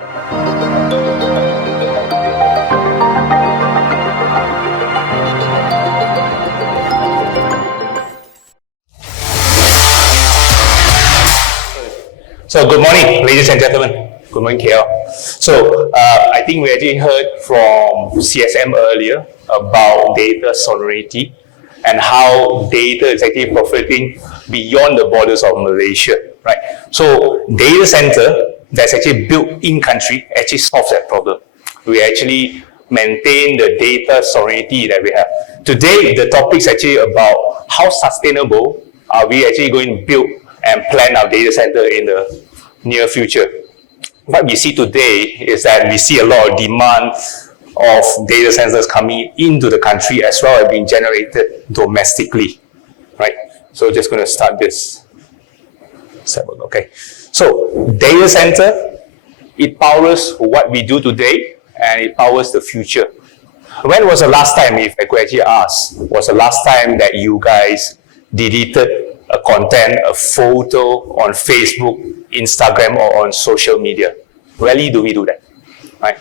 So good morning, ladies and gentlemen. Good morning, KL. So I think we actually heard from CSM earlier about data sovereignty and how data is actually profiting beyond the borders of Malaysia, right? So data center that's actually built in country actually solves that problem. We actually maintain the data sovereignty that we have. Today, the topic is actually about how sustainable are we actually going to build and plan our data center in the near future. What we see today is that we see a lot of demand of data centers coming into the country as well as being generated domestically, right? So just going to start this. Okay. So data center, it powers what we do today and it powers the future. When was the last time, if I could actually ask, was the last time that you guys deleted a content, a photo on Facebook, Instagram, or on social media? Rarely do we do that, right?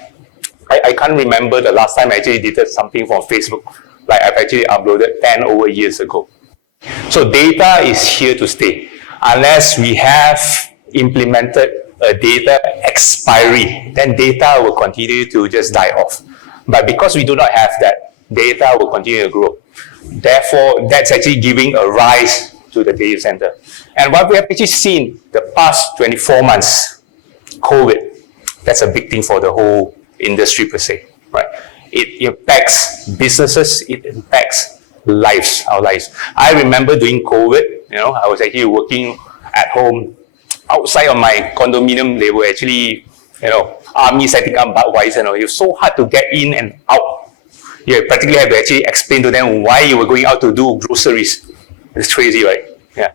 I can't remember the last time I actually deleted something from Facebook, like I've actually uploaded 10 over years ago. So data is here to stay. Unless we have implemented a data expiry, then data will continue to just die off. But because we do not have that, data will continue to grow. Therefore, that's actually giving a rise to the data center. And what we have actually seen the past 24 months, COVID, that's a big thing for the whole industry per se, right? It impacts businesses, it impacts lives, our lives. I remember during COVID, I was actually working at home. Outside of my condominium, they were actually, army setting up Budweiser, it was so hard to get in and out. You practically have to actually explain to them why you were going out to do groceries. It's crazy, right? Yeah.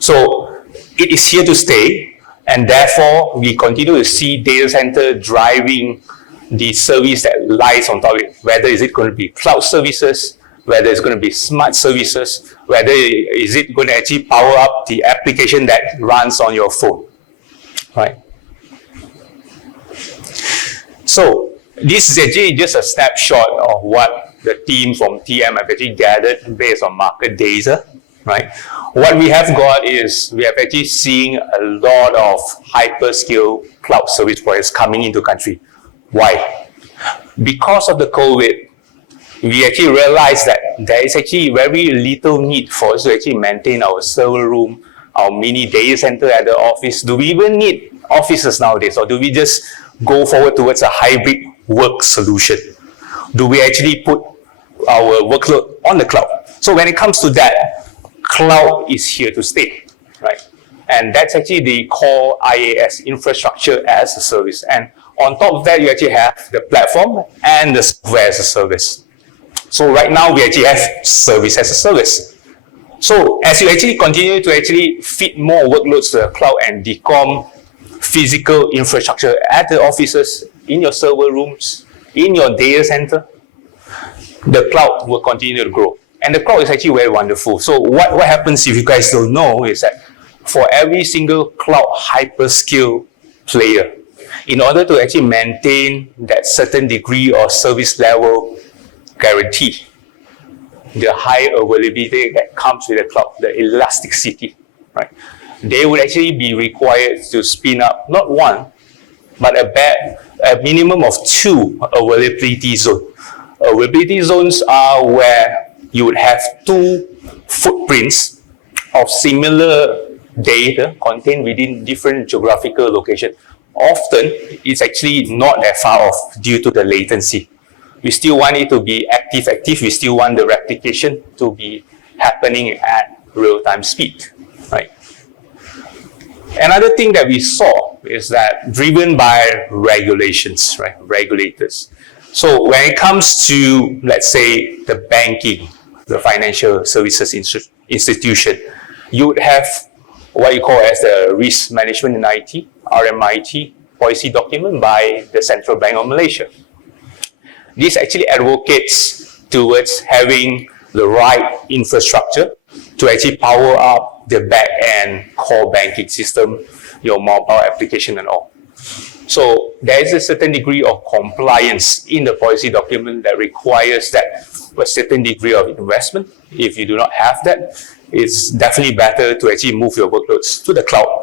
So it is here to stay, and therefore we continue to see data center driving the service that lies on top of it. Whether is it going to be cloud services, whether it's going to be smart services, whether is it going to actually power up the application that runs on your phone, right? So this is actually just a snapshot of what the team from TM have actually gathered based on market data, right? What we have got is we have actually seen a lot of hyperscale cloud service providers coming into country. Why? Because of the COVID, we actually realized that there is actually very little need for us to actually maintain our server room, our mini data center at the office. Do we even need offices nowadays, or do we just go forward towards a hybrid work solution? Do we actually put our workload on the cloud? So when it comes to that, cloud is here to stay, right? And that's actually the core IaaS, infrastructure as a service. And on top of that, you actually have the platform and the software as a service. So right now, we actually have service as a service. So as you actually continue to actually feed more workloads to the cloud and decom physical infrastructure at the offices, in your server rooms, in your data center, the cloud will continue to grow. And the cloud is actually very wonderful. So what happens, if you guys don't know, is that for every single cloud hyperscale player, in order to actually maintain that certain degree of service level guarantee, the high availability that comes with the cloud, the elasticity, right? They would actually be required to spin up not one, but a minimum of 2 availability zones. Availability zones are where you would have 2 footprints of similar data contained within different geographical locations. Often, it's actually not that far off due to the latency. We still want it to be active. We still want the replication to be happening at real-time speed, right? Another thing that we saw is that driven by regulations, right? Regulators. So when it comes to, let's say, the banking, the financial services institution, you would have what you call as the Risk Management in IT, RMIT, policy document by the Central Bank of Malaysia. This actually advocates towards having the right infrastructure to actually power up the back-end core banking system, your mobile application and all. So there is a certain degree of compliance in the policy document that requires that a certain degree of investment. If you do not have that, it's definitely better to actually move your workloads to the cloud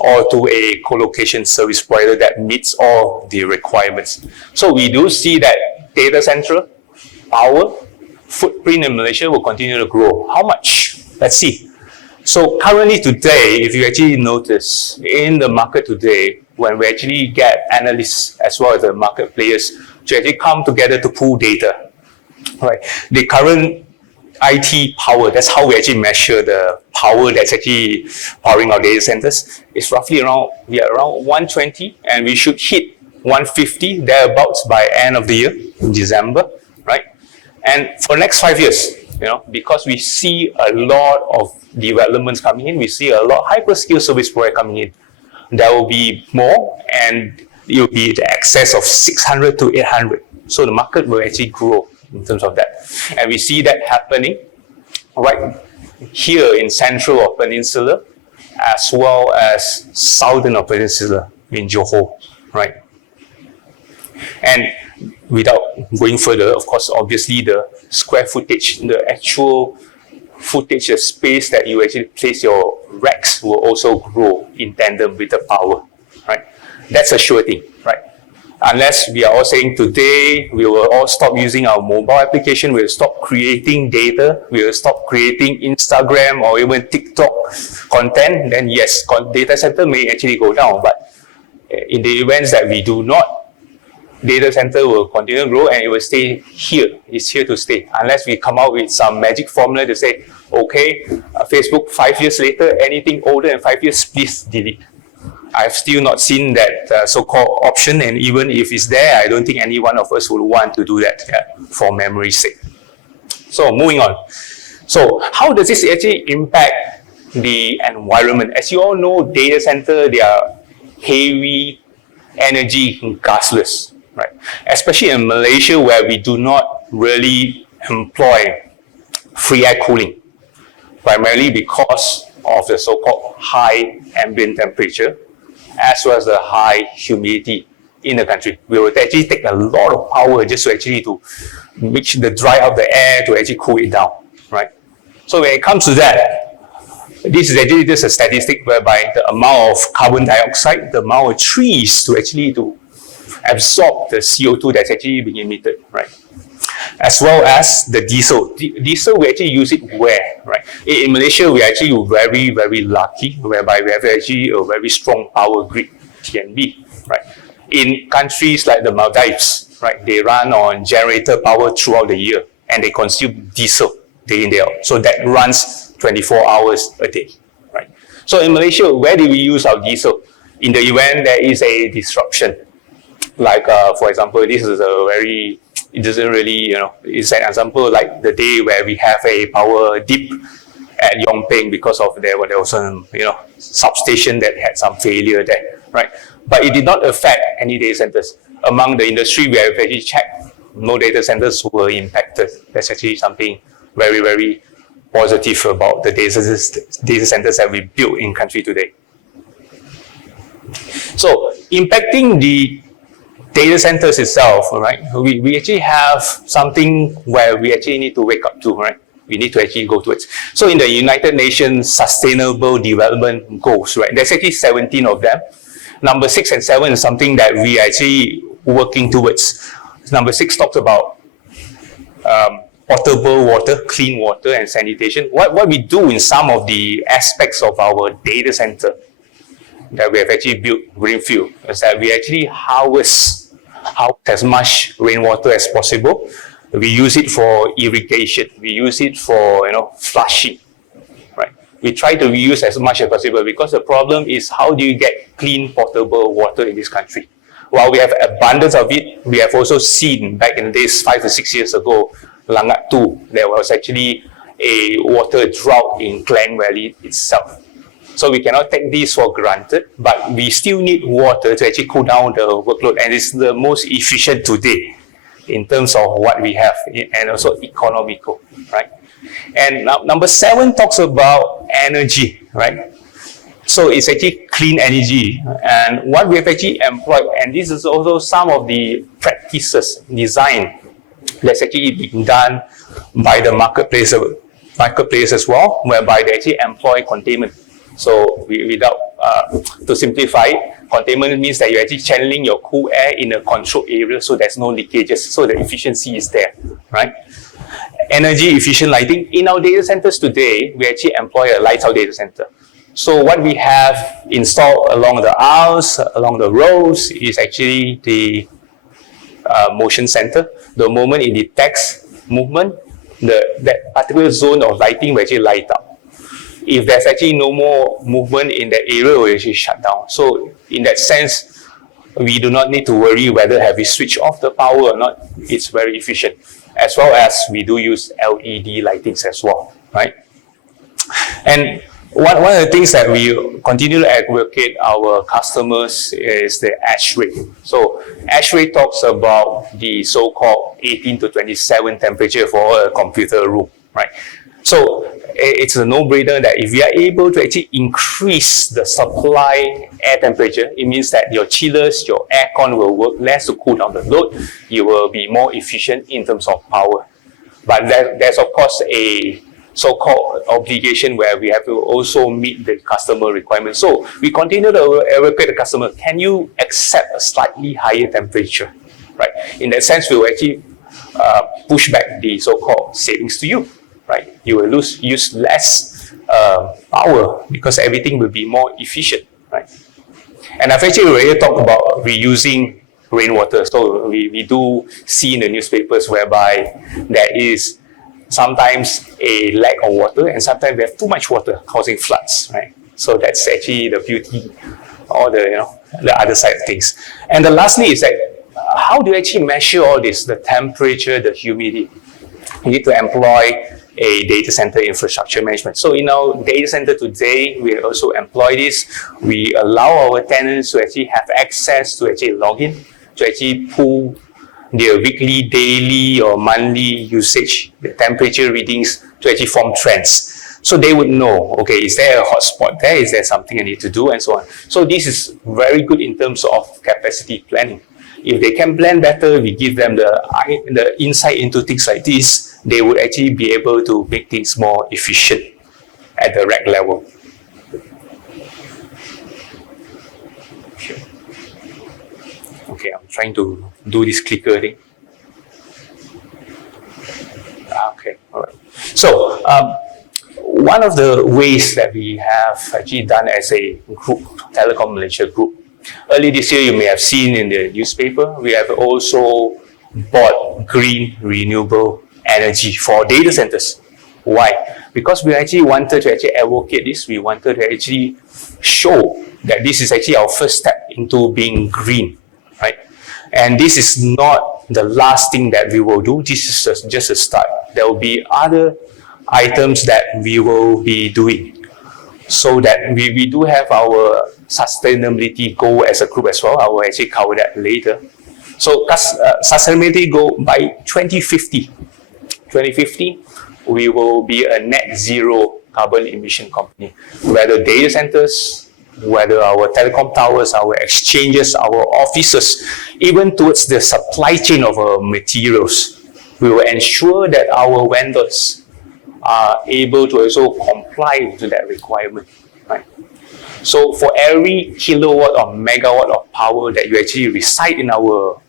or to a co-location service provider that meets all the requirements. So we do see that data center power footprint in Malaysia will continue to grow. How much? Let's see. So currently today, if you actually notice in the market today, when we actually get analysts as well as the market players to actually come together to pool data, right? The current IT power, that's how we actually measure the power that's actually powering our data centers, is roughly around 120, and we should hit 150 thereabouts by end of the year in December, right? And for the next 5 years, because we see a lot of developments coming in, we see a lot of hyperscale service provider coming in. There will be more, and it will be the excess of 600 to 800. So the market will actually grow in terms of that. And we see that happening right here in central or peninsula, as well as southern or peninsula in Johor, right? And without going further, of course, obviously the square footage, the actual footage, the space that you actually place your racks will also grow in tandem with the power, right? That's a sure thing, right? Unless we are all saying today, we will all stop using our mobile application, we'll stop creating data, we'll stop creating Instagram or even TikTok content, then yes, data center may actually go down. But in the events that we do not, data center will continue to grow and it will stay here. It's here to stay. Unless we come out with some magic formula to say, okay, Facebook 5 years later, anything older than 5 years, please delete. I've still not seen that so-called option, and even if it's there, I don't think any one of us would want to do that for memory's sake. So moving on. So how does this actually impact the environment? As you all know, data center, they are heavy energy gasless, right? Especially in Malaysia, where we do not really employ free air cooling, primarily because of the so-called high ambient temperature, as well as the high humidity in the country. We would actually take a lot of power just to actually to dry out the air to actually cool it down, right? So when it comes to that, this is actually just a statistic whereby the amount of carbon dioxide, the amount of trees to actually to absorb the CO2 that's actually being emitted, right? As well as the diesel. Diesel, we actually use it where, right? In Malaysia, we are actually very, very lucky, whereby we have actually a very strong power grid, TNB, right? In countries like the Maldives, right, they run on generator power throughout the year, and they consume diesel day in, day out. So that runs 24 hours a day, right? So in Malaysia, where do we use our diesel? In the event there is a disruption, like for example, this is a very, it doesn't really, it's an example like the day where we have a power dip at Yongpeng because of there was some, substation that had some failure there, right? But it did not affect any data centers. Among the industry, we have actually checked, no data centers were impacted. That's actually something very, very positive about the data centers that we built in country today. So impacting the data centers itself, right? We actually have something where we actually need to wake up to, right? We need to actually go towards. So in the United Nations Sustainable Development Goals, right? There's actually 17 of them. Number 6 and 7 is something that we are actually working towards. Number 6 talks about potable water, clean water and sanitation. What we do in some of the aspects of our data center that we have actually built greenfield is that we actually harvest as much rainwater as possible. We use it for irrigation. We use it for flushing, right? We try to reuse as much as possible, because the problem is, how do you get clean potable water in this country? While we have abundance of it, we have also seen back in the days 5 to 6 years ago, Langat 2, there was actually a water drought in Klang Valley itself. So we cannot take this for granted, but we still need water to actually cool down the workload, and it's the most efficient today in terms of what we have, and also economical, right? And now, number 7 talks about energy, right? So it's actually clean energy. And what we have actually employed, and this is also some of the practices, design, that's actually being done by the marketplace as well, whereby they actually employ containment. So to simplify, containment means that you're actually channeling your cool air in a controlled area so there's no leakages, so the efficiency is there, right? Energy efficient lighting. In our data centers today, we actually employ a lights-out data center. So what we have installed along the aisles, along the rows, is actually the motion sensor. The moment it detects movement, that particular zone of lighting will actually light up. If there's actually no more movement in that area, it will actually shut down. So in that sense, we do not need to worry whether have we switched off the power or not. It's very efficient. As well as we do use LED lightings as well, right? And one of the things that we continue to advocate our customers is the ash rate. So ash rate talks about the so-called 18 to 27 temperature for a computer room, right? So it's a no-brainer that if we are able to actually increase the supply air temperature, it means that your chillers, your aircon will work less to cool down the load. You will be more efficient in terms of power. But there's of course a so-called obligation where we have to also meet the customer requirements. So we continue to educate the customer, can you accept a slightly higher temperature, right? In that sense, we will actually push back the so-called savings to you, right? You will use less power because everything will be more efficient, right? And I've actually already talked about reusing rainwater. So we do see in the newspapers whereby there is sometimes a lack of water, and sometimes we have too much water causing floods, right? So that's actually the beauty or the other side of things. And the lastly is that how do you actually measure all this, the temperature, the humidity? You need to employ a data center infrastructure management. So in our data center today, we also employ this. We allow our tenants to actually have access to actually log in, to actually pull their weekly, daily or monthly usage, the temperature readings, to actually form trends. So they would know, okay, is there a hotspot there? Is there something I need to do? And so on. So this is very good in terms of capacity planning. If they can plan better, we give them the insight into things like this, they would actually be able to make things more efficient at the rack level. Okay, I'm trying to do this clicker thing. Okay, all right. So, one of the ways that we have actually done as a group, Telecom Malaysia Group, early this year you may have seen in the newspaper, we have also bought green renewable energy for data centers. Why? Because we actually wanted to actually advocate this. We wanted to actually show that this is actually our first step into being green, right? And this is not the last thing that we will do. This is just a start. There will be other items that we will be doing. So that we do have our sustainability goal as a group as well. I will actually cover that later. So sustainability goal by 2050. 2050, we will be a net zero carbon emission company. Whether data centers, whether our telecom towers, our exchanges, our offices, even towards the supply chain of our materials, we will ensure that our vendors are able to also comply to that requirement, right? So for every kilowatt or megawatt of power that you actually reside in our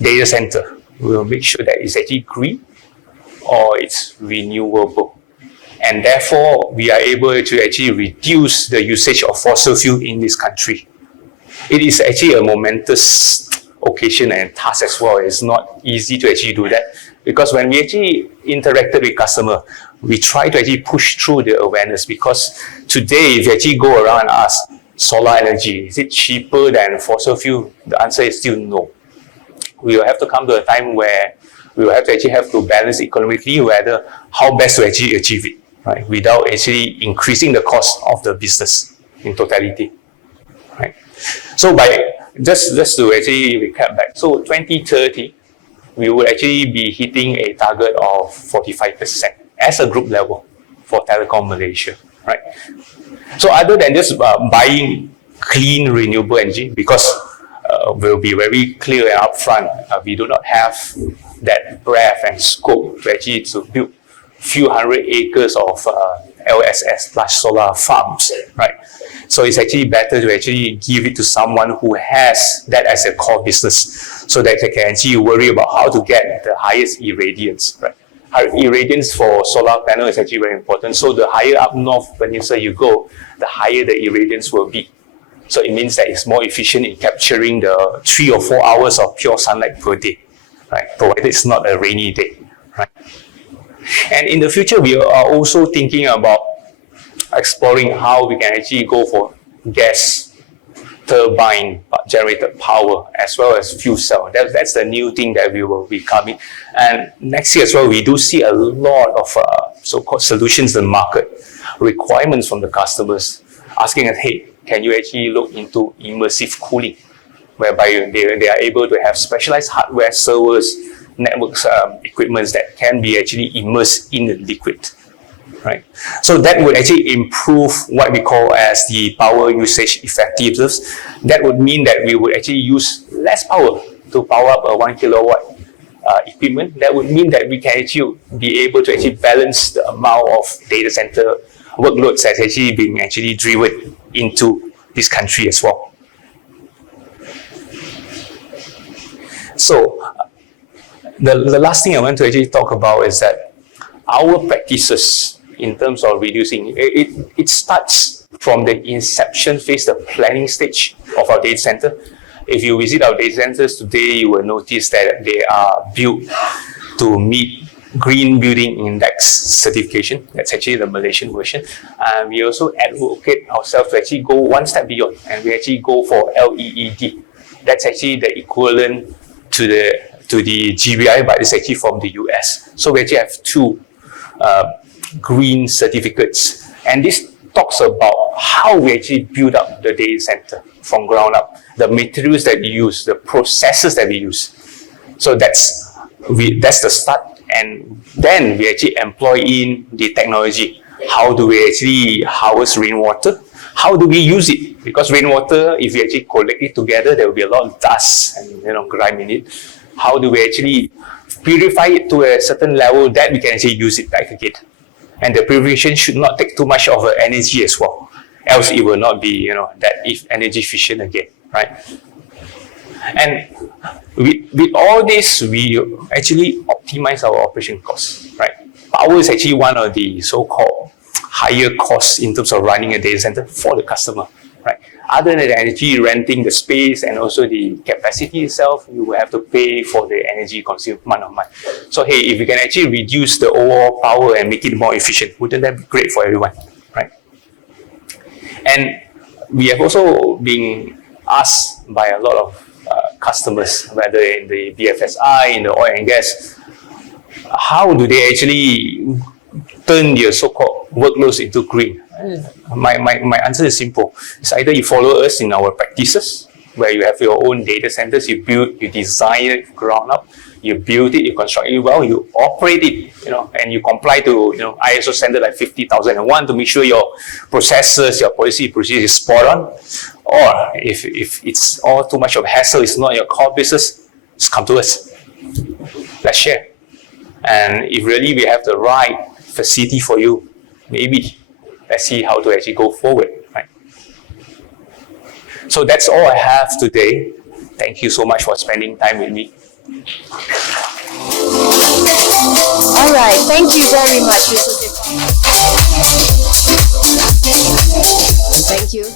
data center, we will make sure that it's actually green or it's renewable. And therefore, we are able to actually reduce the usage of fossil fuel in this country. It is actually a momentous occasion and task as well. It's not easy to actually do that, because when we actually interacted with customer, we try to actually push through the awareness, because today, if you actually go around and ask, solar energy, is it cheaper than fossil fuel? The answer is still no. We will have to come to a time where we will have to actually have to balance economically whether how best to actually achieve it, right? Without actually increasing the cost of the business in totality, right? So by just to actually recap back, so 2030, we will actually be hitting a target of 45% as a group level for Telecom Malaysia, right? So other than just buying clean renewable energy, because we'll be very clear and upfront, we do not have that breadth and scope to actually to build few hundred acres of LSS, large solar farms, right? So it's actually better to actually give it to someone who has that as a core business, so that they can actually worry about how to get the highest irradiance, right? Irradiance for solar panel is actually very important. So the higher up north peninsula you go, the higher the irradiance will be. So it means that it's more efficient in capturing the 3 or 4 hours of pure sunlight per day, right? Provided it's not a rainy day, right? And in the future, we are also thinking about exploring how we can actually go for gas turbine generated power as well as fuel cell. That's the new thing that we will be coming. And next year as well, we do see a lot of so-called solutions in the market, requirements from the customers asking us, hey, can you actually look into immersive cooling, whereby they are able to have specialized hardware, servers, networks, equipments that can be actually immersed in the liquid, right? So that would actually improve what we call as the power usage effectiveness. That would mean that we would actually use less power to power up a 1 kilowatt equipment. That would mean that we can actually be able to actually balance the amount of data center workloads that's actually being actually driven into this country as well. So the last thing I want to actually talk about is that our practices in terms of reducing, it starts from the inception phase, the planning stage of our data center. If you visit our data centers today, you will notice that they are built to meet Green Building Index certification. That's actually the Malaysian version. And we also advocate ourselves to actually go one step beyond, and we actually go for LEED. That's actually the equivalent to the GBI, but it's actually from the US. So we actually have 2 green certificates. And this talks about how we actually build up the data center from ground up, the materials that we use, the processes that we use. So that's the start. And then we actually employ in the technology. How do we actually harvest rainwater? How do we use it? Because rainwater, if we actually collect it together, there will be a lot of dust and grime in it. How do we actually purify it to a certain level that we can actually use it back again? And the purification should not take too much of energy as well, else it will not be that energy efficient again, right? And with all this, we actually optimize our operation costs, right? Power is actually one of the so-called higher costs in terms of running a data center for the customer, right? Other than actually renting the space and also the capacity itself, you will have to pay for the energy consumed month on month. So hey, if we can actually reduce the overall power and make it more efficient, wouldn't that be great for everyone, right? And we have also been asked by a lot of customers, whether in the BFSI, in the oil and gas, how do they actually turn their so-called workloads into green? My answer is simple. It's either you follow us in our practices, where you have your own data centers, you build, you design it ground up, you build it, you construct it well, you operate it, and you comply to ISO standard like 50001 to make sure your processes, your policy procedure is spot on. Or if it's all too much of a hassle, it's not your core business, just come to us. Let's share. And if really we have the right facility for you, maybe let's see how to actually go forward, right? So that's all I have today. Thank you so much for spending time with me. All right, thank you very much, Mr. Teck. And thank you.